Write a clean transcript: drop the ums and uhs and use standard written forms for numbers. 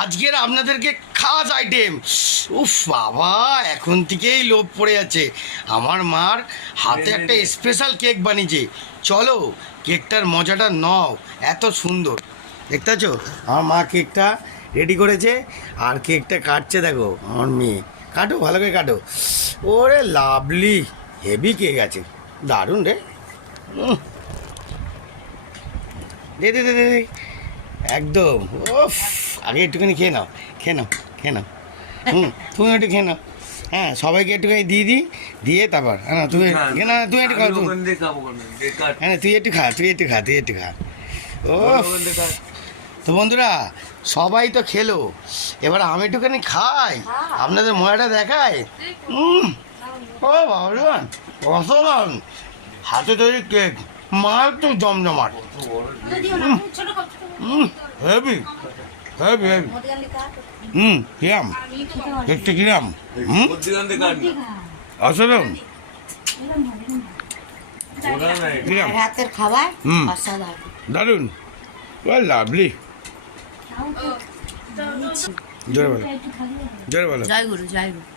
আজকের আপনাদেরকে খাস আইটেম। উফ বাবা, এখন থেকেই লোভ পড়ে যাচ্ছে। আমার মার হাতে একটা স্পেশাল কেক বানিয়েছে। চলো কেকটার মজাটা নাও। এত সুন্দর দেখতে পাচ্ছ, আমার মা কেকটা রেডি করেছে আর কেকটা কাটছে। দেখো আমার মেয়ে, কাটো ভালো করে কাটো। ওরে লাভলি, হেভি কেক আছে, দারুণ রে। দে দে দে দে দে। একদম। ওফ, আগে একটুখানি খেয়ে নাও, খেয়ে নাও, খেয়ে নাও। তুমি একটু খেয়ে নাও। হ্যাঁ, সবাইকে একটুখানি দিয়ে তারপর। হ্যাঁ তুমি না, তুই একটু খাও। হ্যাঁ তুই একটু খা, তুই একটু খা। ও তো বন্ধুরা, সবাই তো খেলো, এবার আমি একটুখানি খাই, আপনাদের মজাটা দেখায়। ও ভগবান, অসাধারণ হাতে তৈরি কেক, মার তো জমজমাট। Heavy heavy heavy. কিরাম কেকটা, কিরাম? অসাধারণ। কিরাম? হাতের খাবার অসাধারণ, দারুণ, লাভলি। জোরে বলো, জোরে বলো। জয় গুরু, জয় গুরু।